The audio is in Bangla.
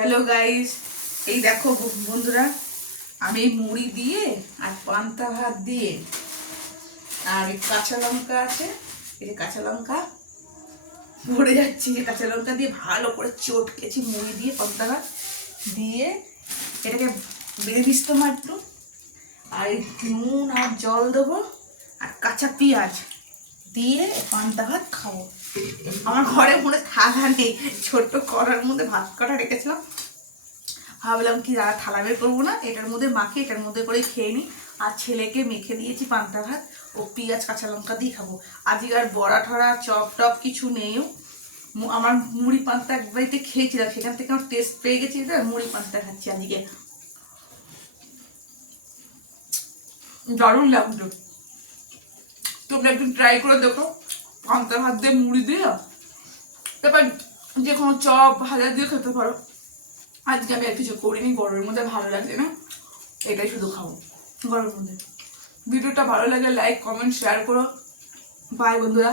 হ্যালো গাইস, এই দেখো বন্ধুরা, আমি মুড়ি দিয়ে আর পান্তা ভাত দিয়ে আর কাঁচা লঙ্কা আছে, এই কাঁচা লঙ্কা পড়ে যাচ্ছে, কাঁচা লঙ্কা দিয়ে ভালো করে চটকেছি মুড়ি দিয়ে পান্তা ভাত দিয়ে এটাকে বেড়ে দিস তো একটু, আর নুন আর জল দেবো আর কাঁচা পেঁয়াজ দিয়ে পান্তা ভাত খাবো। আমার ঘরে মনে থালা নেই, ছোট্ট কড়ার মধ্যে ভাত কটা রেখেছিলাম, ভাবলাম কি থালা বের করবো না, এটার মধ্যে মাখে এটার মধ্যে করে খেয়ে নিই। আর ছেলেকে মেখে দিয়েছি পান্তা ভাত ও পেঁয়াজ কাঁচা লঙ্কা দিয়ে খাবো। আজকে আর বড়া ঠড়া চপ টপ কিছু নেইও। আমার মুড়ি পান্তা এক বাড়িতে খেয়েছিলাম, সেখান থেকে আমার টেস্ট পেয়ে গেছি, মুড়ি পান্তা খাচ্ছি আজকে, দারুণ লাগলো। তোমরা একদিন ট্রাই করে দেখো, পান্তা ভাত দিয়ে মুড়ি দিয়ে, তারপর যে কোনো চপ ভাজা দিয়ে খেতে পারো। আজকে আমি আর কিছু করিনি, গরমের মধ্যে ভালো লাগছে না, এটাই শুধু খাবো গরমের মধ্যে। ভিডিওটা ভালো লাগে লাইক কমেন্ট শেয়ার করো। বাই বন্ধুরা।